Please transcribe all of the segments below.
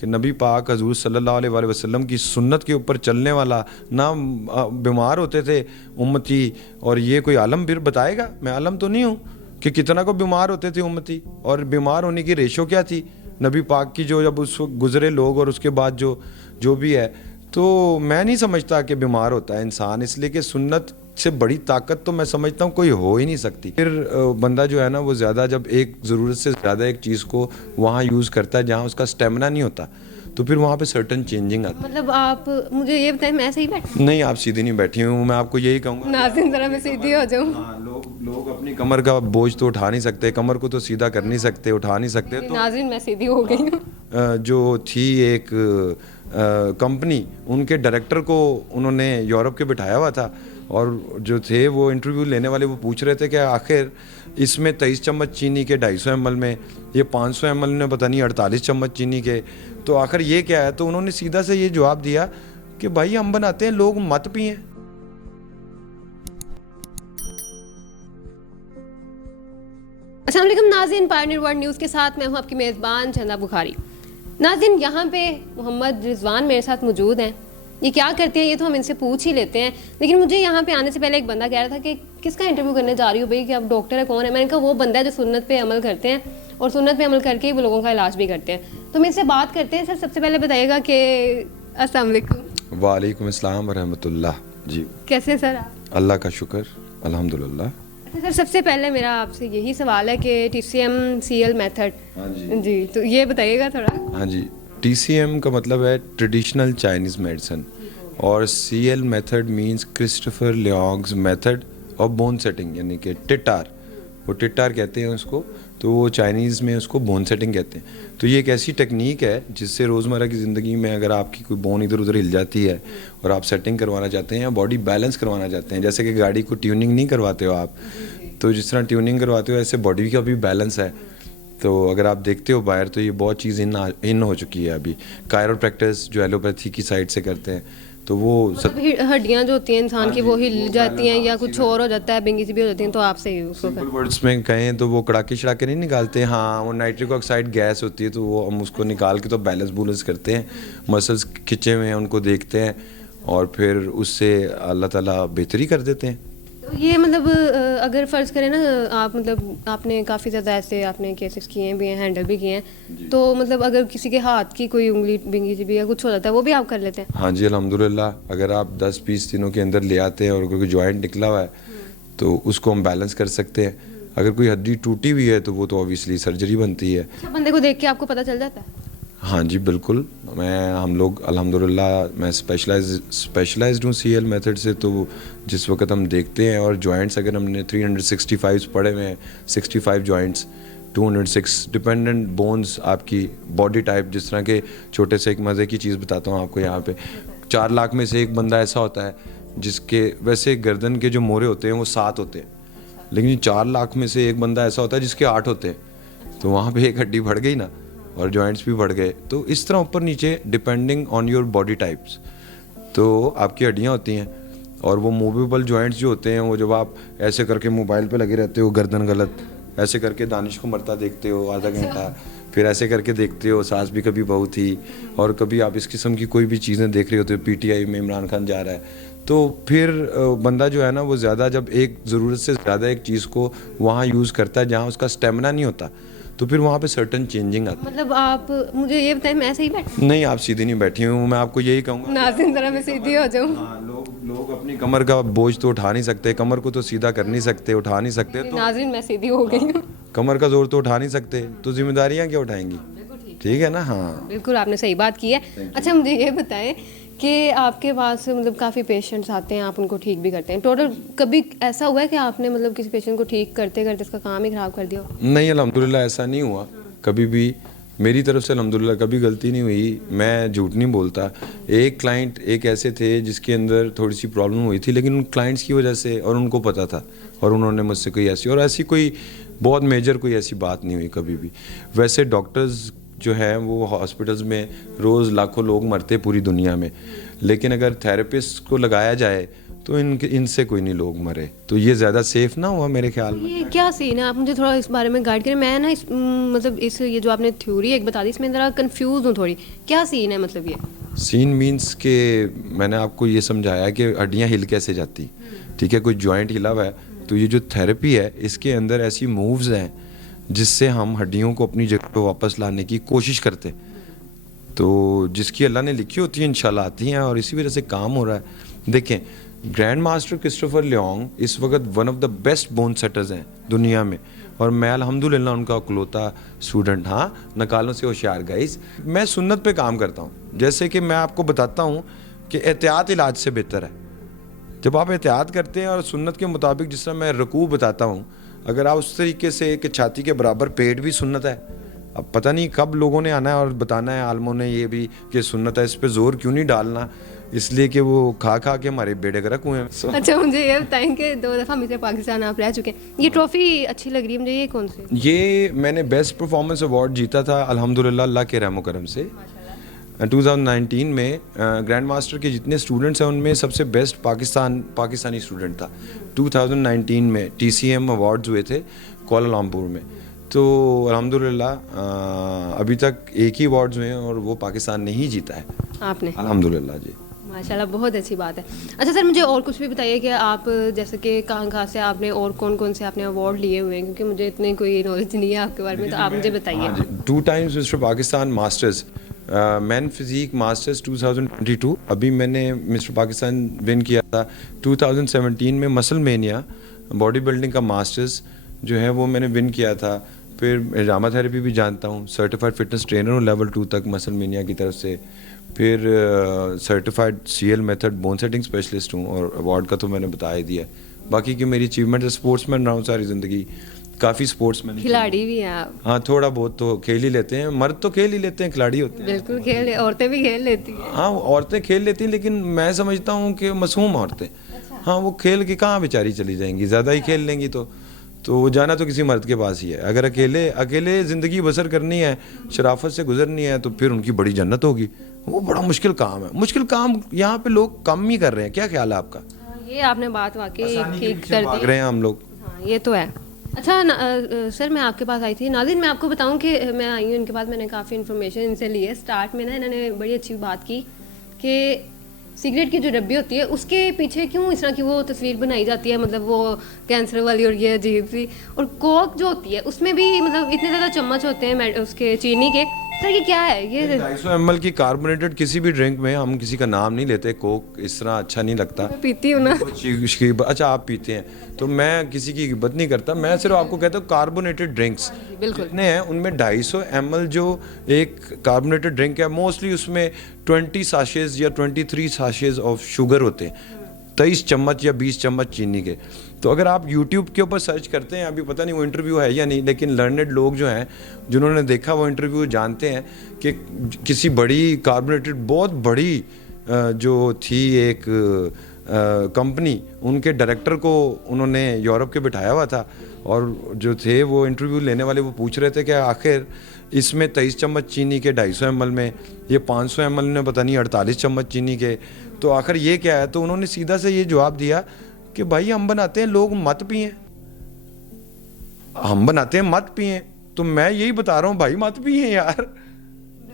कि नबी पाक हजूर सल्लल्लाहु अलैहि वसल्लम की सुन्नत के ऊपर चलने वाला ना बीमार होते थे उम्मती, और ये कोई आलम फिर बताएगा? मैं आलम तो नहीं हूँ कि कितना को बीमार होते थे उम्मती, और बीमार होने की रेशो क्या थी नबी पाक की, जो जब उस गुजरे लोग और उसके बाद जो भी है। तो मैं नहीं समझता कि बीमार होता है इंसान, इसलिए कि सुन्नत से बड़ी ताकत तो मैं समझता हूँ कोई हो ही नहीं सकती। फिर बंदा जो है ना वो ज़्यादा जब एक ज़रूरत से ज़्यादा एक चीज़ को वहाँ यूज़ करता है जहाँ उसका स्टेमिना नहीं होता, तो फिर वहाँ पे सर्टन चेंजिंग आती है। मतलब आप मुझे ये बताएं, मैं सही बैठी? नहीं, आप सीधी नहीं बैठी हूँ, मैं आपको यही कहूँगा। नाज़रीन ज़रा मैं सीधी हो जाऊँ। हाँ, लोग अपनी कमर का बोझ तो उठा नहीं सकते, कमर को तो सीधा कर नहीं सकते, उठा नहीं सकते। तो नाज़रीन मैं सीधी हो गई हूँ। जो थी एक कंपनी, उनके डायरेक्टर को उन्होंने यूरोप के बिठाया हुआ था, और जो थे वो इंटरव्यू लेने वाले वो पूछ रहे थे कि आखिर इसमें 23 चम्मच चीनी के 250 ml में, ये 500 ml में पता नहीं 48 चम्मच चीनी के, तो आखिर ये क्या है? तो उन्होंने सीधा से ये जवाब दिया कि भाई हम बनाते हैं, लोग मत पिएं। अस्सलाम वालेकुम नाज़रीन, पायनियर वर्ल्ड न्यूज़ के साथ मैं हूँ आपकी मेज़बान चंदा बुखारी। नाज़रीन, यहाँ पे मोहम्मद रिजवान मेरे साथ मौजूद हैं। ये क्या करते हैं ये तो हम इनसे पूछ ही लेते हैं, लेकिन मुझे यहाँ पे आने से पहले एक बंदा कह रहा था कि किसका इंटरव्यू करने जा रही हो भाई, कि आप डॉक्टर है, कौन है? मैंने कहा वो बंदा है जो सुन्नत पे अमल करते हैं, और सुन्नत पे अमल करके ही वो लोगों का इलाज भी करते हैं। तो मैं इससे बात करते हैं। सर सबसे पहले बताइएगा कि अस्सलाम वालेकुम। वालेकुम अस्सलाम व रहमतुल्लाह। जी, कैसे हैं सर आप? अल्लाह का शुक्र, अल्हम्दुलिल्लाह। अच्छा सर, सबसे पहले मेरा आपसे यही सवाल है कि TCM-CL मेथड, हाँ जी, जी तो ये बताइएगा थोड़ा। हाँ जी। TCM का मतलब है ट्रेडिशनल चाइनीज़ मेडिसिन, और CL method means Christopher Leong's method of bone setting, यानी कि टिटार, वो टिटार कहते हैं उसको, तो वो चाइनीज़ में उसको बोन सेटिंग कहते हैं। तो ये एक ऐसी टेक्निक है जिससे रोज़मर्रा की ज़िंदगी में अगर आपकी कोई बोन इधर उधर हिल जाती है और आप सेटिंग करवाना चाहते हैं या बॉडी बैलेंस करवाना चाहते हैं, जैसे कि गाड़ी को ट्यूनिंग नहीं करवाते हो आप, तो जिस तरह ट्यूनिंग करवाते हो ऐसे बॉडी का भी बैलेंस है। तो अगर आप देखते हो बाहर तो ये बहुत चीज़ इन हो चुकी है अभी। कायरोप्रैक्टिस जो एलोपैथी की साइड से करते हैं, तो वो मतलब हड्डियां जो होती हैं इंसान की वो हिल जाती हैं या कुछ और हो जाता है, बिंगी सी भी हो जाती हैं, तो आपसे ही उसको सिंपल वर्ड्स में कहें तो वो कड़ाके शड़ाके नहीं निकालते, हाँ वो नाइट्रिक ऑक्साइड गैस होती है, तो वो हम उसको निकाल के तो बैलेंस बूलेंस करते हैं, मसल्स खिंचे हुए हैं उनको देखते हैं, और फिर उससे अल्लाह ताला बेहतरी कर देते हैं। तो ये मतलब अगर फ़र्ज़ करें ना आप, मतलब आपने काफ़ी ज़्यादा ऐसे आपने केसेस किए भी हैं, हैंडल भी किए हैं, तो मतलब अगर किसी के हाथ की कोई उंगली बिंगी सी भी या कुछ हो जाता है वो भी आप कर लेते हैं? हाँ जी, अल्हम्दुलिल्लाह। अगर आप 10-20 दिनों के अंदर ले आते हैं और कोई जॉइंट निकला हुआ है तो उसको हम बैलेंस कर सकते हैं। अगर कोई हड्डी टूटी हुई है तो वो तो ऑब्वियसली सर्जरी बनती है। अच्छा, बंदे को देख के आपको पता चल जाता है? हाँ जी, बिल्कुल। हम लोग अल्हम्दुलिल्लाह, मैं स्पेशलाइज्ड हूँ CL मेथड से, तो जिस वक्त हम देखते हैं, और जॉइंट्स अगर हमने 365 पढ़े हुए हैं, 65 जॉइंट्स, 206 डिपेंडेंट बोन्स, आपकी बॉडी टाइप, जिस तरह के छोटे से एक मज़े की चीज़ बताता हूँ आपको। यहाँ पे 4 लाख में से एक बंदा ऐसा होता है जिसके, वैसे गर्दन के जो मोरे होते हैं वो 7 होते हैं, लेकिन 4 लाख में से एक बंदा ऐसा होता है जिसके 8 होते हैं, तो वहाँ पे एक हड्डी बढ़ गई ना, और जॉइंट्स भी बढ़ गए। तो इस तरह ऊपर नीचे depending on your body types तो आपकी हड्डियाँ होती हैं। और वो मूवेबल जॉइंट्स जो होते हैं, वो जब आप ऐसे करके मोबाइल पे लगे रहते हो, गर्दन गलत ऐसे करके दानिश को मरता देखते हो आधा घंटा, फिर ऐसे करके देखते हो सास भी कभी बहू थी, और कभी आप इस किस्म की कोई भी चीज़ें देख रहे होते हो, PTI में इमरान खान जा रहा है, तो फिर बंदा जो है ना वो ज़्यादा जब एक ज़रूरत से ज़्यादा एक चीज़ को वहाँ यूज़ करता है जहाँ उसका स्टेमिना नहीं होता, तो फिर वहाँ पे सर्टन चेंजिंग आती है। मतलब आप मुझे ये बताएं, मैं सही बैठी? नहीं, आप सीधी नहीं बैठी हूँ, मैं आपको यही कहूँगा। नाज़रीन ज़रा मैं सीधी हो जाऊँ। हाँ, लोग अपनी कमर का बोझ तो उठा नहीं सकते, कमर को तो सीधा कर नहीं सकते, उठा नहीं सकते, तो नाज़रीन मैं सीधी हो गई हूँ। कमर का जोर तो उठा नहीं सकते, तो जिम्मेदारियाँ क्या उठाएंगी? ठीक है ना? हाँ बिल्कुल, आपने सही बात की है। अच्छा, मुझे ये बताएं कि आपके पास मतलब काफ़ी पेशेंट्स आते हैं, आप उनको ठीक भी करते हैं। टोटल कभी ऐसा हुआ है कि आपने मतलब किसी पेशेंट को ठीक करते करते इसका काम ही ख़राब कर दिया हो? नहीं, अल्हम्दुलिल्लाह ऐसा नहीं हुआ कभी भी, मेरी तरफ से अल्हम्दुलिल्लाह कभी गलती नहीं हुई, मैं झूठ नहीं बोलता। एक क्लाइंट एक ऐसे थे जिसके अंदर थोड़ी सी प्रॉब्लम हुई थी, लेकिन उन क्लाइंट्स की वजह से, और उनको पता था, और उन्होंने मुझसे कोई ऐसी कोई बहुत मेजर कोई ऐसी बात नहीं हुई कभी भी। वैसे डॉक्टर्स जो है वो हॉस्पिटल्स में रोज़ लाखों लोग मरते पूरी दुनिया में, लेकिन अगर थेरेपिस्ट को लगाया जाए तो इनसे कोई नहीं लोग मरे, तो ये ज़्यादा सेफ ना हुआ मेरे ख्याल में। ये क्या सीन है, आप मुझे थोड़ा इस बारे में गाइड करें। मैं ना मतलब इस ये जो आपने थ्योरी एक बता दी, इसमें ज़रा कंफ्यूज हूँ थोड़ी। क्या सीन है मतलब ये? सीन मीन्स के मैंने आपको ये समझाया कि हड्डियाँ हिल कैसे जाती, ठीक है, कोई जॉइंट हिला हुआ है तो ये जो थेरेपी है इसके अंदर ऐसी मूव्स हैं जिससे हम हड्डियों को अपनी जगह पर वापस लाने की कोशिश करते, तो जिसकी अल्लाह ने लिखी होती है इंशाल्लाह आती हैं, और इसी वजह से काम हो रहा है। देखें, ग्रैंड मास्टर क्रिस्टोफर लियोंग इस वक्त one of the best bone setters हैं दुनिया में, और मैं अल्हम्दुलिल्लाह उनका इकलौता स्टूडेंट। हाँ, नकालों से होशियार गाइस। मैं सुन्नत पे काम करता हूँ, जैसे कि मैं आपको बताता हूँ कि एहतियात इलाज से बेहतर है। जब आप एहतियात करते हैं और सुन्नत के मुताबिक, जिस तरह मैं रकू बताता हूँ, अगर आप उस तरीके से कि छाती के बराबर पेट भी सुन्नत है। अब पता नहीं कब लोगों ने आना है और बताना है आलमों ने ये भी कि सुन्नत है, इस पर जोर क्यों नहीं डालना, इसलिए कि वो खा खा के हमारे बेड़े गर्क हुए हैं। अच्छा, मुझे ये बताएं कि 2 दफ़ा मिस्टर पाकिस्तान आप रह चुके हैं, ये ट्रॉफी अच्छी लग रही है मुझे, ये कौन सी? ये मैंने बेस्ट परफॉर्मेंस अवार्ड जीता था अल्हम्दुलिल्लाह अल्लाह के रहमो करम से 2019 में। ग्रैंड मास्टर के जितने स्टूडेंट्स हैं उनमें सबसे बेस्ट पाकिस्तानी स्टूडेंट था। 2019 में TCM अवार्ड्स हुए थे कोलालमपुर में, तो अल्हम्दुलिल्लाह अभी तक एक ही अवार्ड्स हुए हैं और वो पाकिस्तान ने ही जीता है। आपने? अल्हम्दुलिल्लाह जी, माशाल्लाह, बहुत अच्छी बात है। अच्छा सर, मुझे और कुछ भी बताइए कि आप जैसे कि कहाँ से आपने और कौन से आपने अवार्ड लिए हुए हैं, क्योंकि मुझे इतनी कोई नॉलेज नहीं है आपके बारे में, तो आप मुझे बताइए। 2 times mister Pakistan masters, man physique masters 2022, अभी मैंने मिस्टर पाकिस्तान विन किया था 2017 में। मसल मेनिया बॉडी बिल्डिंग का मास्टर्स जो है वो मैंने विन किया था। फिर ड्रामा थेरेपी भी जानता हूँ, सर्टिफाइड फिटनेस ट्रेनर हूँ लेवल 2 तक मसल मेनिया की तरफ से। फिर certified CL method bone setting specialist हूँ, और अवार्ड का तो मैंने बता ही दिया। बाकी की मेरी अचीवमेंट है, स्पोर्ट्समैन रहा हूँ सारी ज़िंदगी, काफ़ी स्पोर्ट्समैन। खिलाड़ी भी हैं आप? हाँ, थोड़ा बहुत तो खेल ही लेते हैं, मर्द तो खेल ही लेते हैं, खिलाड़ी होते हैं। बिल्कुल खेल, औरतें भी खेल लेती हैं। हाँ, औरतें खेल लेती हैं, लेकिन मैं समझता हूँ कि मासूम औरतें। अच्छा। हाँ, वो खेल के कहाँ बेचारी चली जाएंगी, ज़्यादा ही खेल लेंगी तो वो जाना तो किसी मर्द के पास ही है। अगर अकेले ज़िंदगी बसर करनी है, शराफत से गुजरनी है, तो फिर उनकी बड़ी जन्नत होगी। वो बड़ा मुश्किल काम है, मुश्किल काम यहाँ पे लोग कम ही कर रहे हैं। क्या ख्याल है आपका? ये आपने बात वाकई ठीक कर भाग दी। रहे हैं हम लोग। हाँ, ये तो है। अच्छा सर, मैं आपके पास आई थी। नाज़रीन, मैं आपको बताऊं कि मैं आई हूँ इनके पास, मैंने काफ़ी इन्फॉर्मेशन इनसे ली है। स्टार्ट में ना इन्होंने बड़ी अच्छी बात की कि सिगरेट की जो डब्बी होती है उसके पीछे क्यों इस तरह की वो तस्वीर बनाई जाती है, मतलब वो कैंसर वाली, और ये अजीब सी। और कोक जो होती है उसमें भी मतलब इतने ज़्यादा चम्मच होते हैं उसके चीनी के। सर ये क्या है? ये 250 ml की कार्बोनेटेड किसी भी ड्रिंक में, हम किसी का नाम नहीं लेते, कोक इस तरह अच्छा नहीं लगता। मैं पीती हूँ ना। अच्छा, आप पीते हैं, तो मैं किसी की गिबत नहीं करता, मैं सिर्फ आपको कहता हूँ कार्बोनेटेड ड्रिंक्स बिल्कुल जितने हैं उनमें 250 ml जो एक कार्बोनेटेड ड्रिंक है, मोस्टली उसमें 20 साशेज या 23 साशेज ऑफ शुगर होते हैं, 23 चम्मच या 20 चम्मच चीनी के। तो अगर आप YouTube के ऊपर सर्च करते हैं, अभी पता नहीं वो इंटरव्यू है या नहीं, लेकिन लर्नेड लोग जो हैं जिन्होंने देखा वो इंटरव्यू जानते हैं कि किसी बड़ी कार्बोनेटेड बहुत बड़ी जो थी एक कंपनी, उनके डायरेक्टर को उन्होंने यूरोप के बिठाया हुआ था, और जो थे वो इंटरव्यू लेने वाले वो पूछ रहे थे कि आखिर इसमें 23 चम्मच चीनी के 250 ml में, ये 500 ml में पता नहीं 48 चम्मच चीनी के, तो आखिर ये क्या है? तो उन्होंने सीधा से ये जवाब दिया कि भाई हम बनाते हैं, लोग मत पिएं, हम बनाते हैं मत पिएं। तो मैं यही बता रहा हूँ भाई, मत पिएं यार।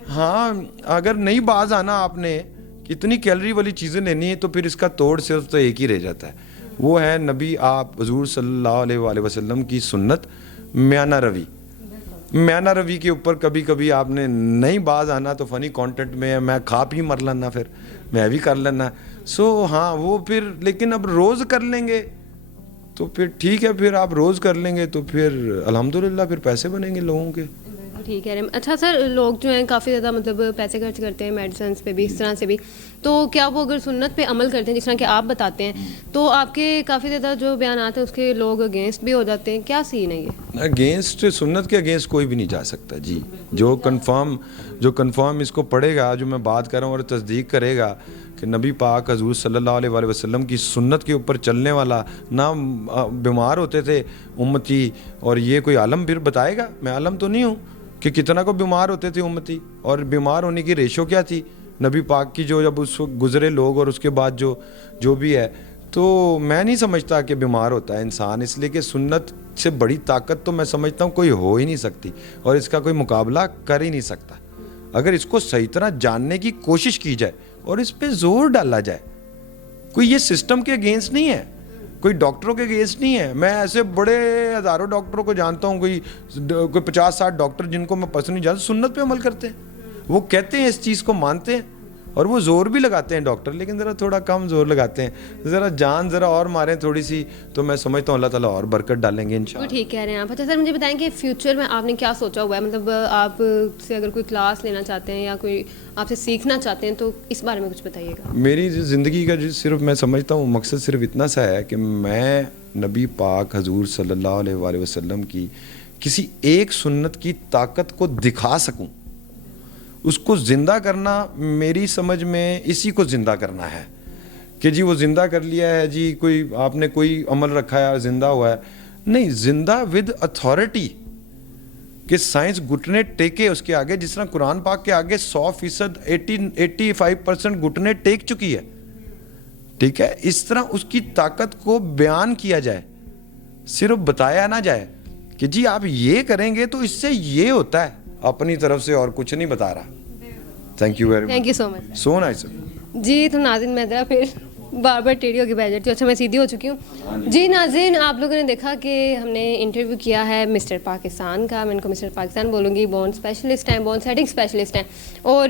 हाँ, अगर नहीं बाज आना आपने कि इतनी कैलोरी वाली चीज़ें लेनी है, तो फिर इसका तोड़ सिर्फ तो एक ही रह जाता है, वो है नबी आप हुजूर सल्लल्लाहु अलैहि वसल्लम की सुन्नत म्याना रवी। म्याना रवी के ऊपर कभी कभी आपने नहीं बाज आना तो फ़नी कंटेंट में मैं खा पी मर लेना, फिर मैं भी कर लेना। सो हाँ, वो फिर लेकिन अब रोज़ कर लेंगे तो फिर ठीक है, फिर आप रोज़ कर लेंगे तो फिर अल्हम्दुलिल्लाह फिर पैसे बनेंगे लोगों के। ठीक है। अच्छा सर, लोग जो हैं काफ़ी ज़्यादा मतलब पैसे खर्च करते हैं मेडिसिन पे भी, इस तरह से भी, तो क्या वो अगर सुन्नत पे अमल करते हैं जिस तरह कि आप बताते हैं, तो आपके काफ़ी ज़्यादा जो बयान हैं उसके लोग अगेंस्ट भी हो जाते हैं? क्या सीन है ये? अगेंस्ट सुन्नत के अगेंस्ट कोई भी नहीं जा सकता जी। जो कंफर्म इसको पढ़ेगा, जो मैं बात कर रहा हूँ, और तस्दीक करेगा कि नबी पाक हज़ूर सल्लल्लाहु अलैहि वसल्लम की सुन्नत के ऊपर चलने वाला ना बीमार होते थे उम्मती, और ये कोई आलम फिर बताएगा, मैं आलम तो नहीं हूँ कि कितना को बीमार होते थे उम्मती, और बीमार होने की रेशो क्या थी नबी पाक की, जो जब उस गुजरे लोग और उसके बाद जो भी है। तो मैं नहीं समझता कि बीमार होता है इंसान, इसलिए कि सुन्नत से बड़ी ताकत तो मैं समझता हूँ कोई हो ही नहीं सकती, और इसका कोई मुकाबला कर ही नहीं सकता। अगर इसको सही तरह जानने की कोशिश की जाए और इस पे जोर डाला जाए, कोई ये सिस्टम के अगेंस्ट नहीं है, कोई डॉक्टरों के अगेंस्ट नहीं है। मैं ऐसे बड़े हज़ारों डॉक्टरों को जानता हूँ, कोई 50-60 डॉक्टर जिनको मैं पर्सनली जानता हूँ, सुन्नत पे अमल करते हैं। वो कहते हैं इस चीज़ को मानते हैं, और वो ज़ोर भी लगाते हैं डॉक्टर, लेकिन ज़रा थोड़ा कम ज़ोर लगाते हैं। ज़रा जान ज़रा और मारें थोड़ी सी, तो मैं समझता हूँ अल्लाह ताला और बरकत डालेंगे इंशाअल्लाह। ठीक कह रहे हैं आप। अच्छा सर, मुझे बताएं कि फ्यूचर में आपने क्या सोचा हुआ है, मतलब आपसे अगर कोई क्लास लेना चाहते हैं या कोई आपसे सीखना चाहते हैं तो इस बारे में कुछ बताइएगा। मेरी ज़िंदगी का जो सिर्फ मैं समझता हूँ मकसद सिर्फ इतना सा है कि मैं नबी पाक हजूर सल्लल्लाहु अलैहि वसल्लम की किसी एक सुन्नत की ताकत को दिखा सकूँ, उसको ज़िंदा करना मेरी समझ में इसी को ज़िंदा करना है कि जी वो ज़िंदा कर लिया है जी, कोई आपने कोई अमल रखा है और ज़िंदा हुआ है, नहीं, ज़िंदा विद अथॉरिटी कि साइंस घुटने टेके उसके आगे, जिस तरह कुरान पाक के आगे 100% 85% घुटने टेक चुकी है, ठीक है, इस तरह उसकी ताकत को बयान किया जाए, सिर्फ बताया ना जाए कि जी आप ये करेंगे तो इससे ये होता है, अपनी तरफ से और कुछ नहीं बता रहा। Thank you very much, thank you so much, so nice जी। तो नाज़रीन मैं ज़रा फिर बार बार टेढ़ी होकर बैठ जाती हूँ। अच्छा मैं सीधी हो चुकी हूँ जी। नाज़रीन आप लोगों ने देखा कि हमने इंटरव्यू किया है मिस्टर पाकिस्तान का, मैं इनको मिस्टर पाकिस्तान बोलूँगी, बॉन्ड स्पेशलिस्ट हैं, बॉन्ड सेटिंग स्पेशलिस्ट हैं, और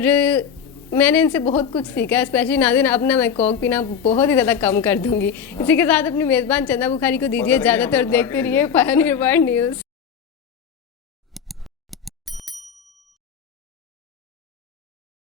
मैंने इनसे बहुत कुछ सीखा है। स्पेशली नाज़रीन अब ना मैं कोक पीना बहुत ही ज़्यादा कम कर दूँगी। इसी के साथ अपनी मेज़बान चंदा बुखारी को दीजिए इजाज़त और देखते रहिए पायनियर वर्ल्ड न्यूज़।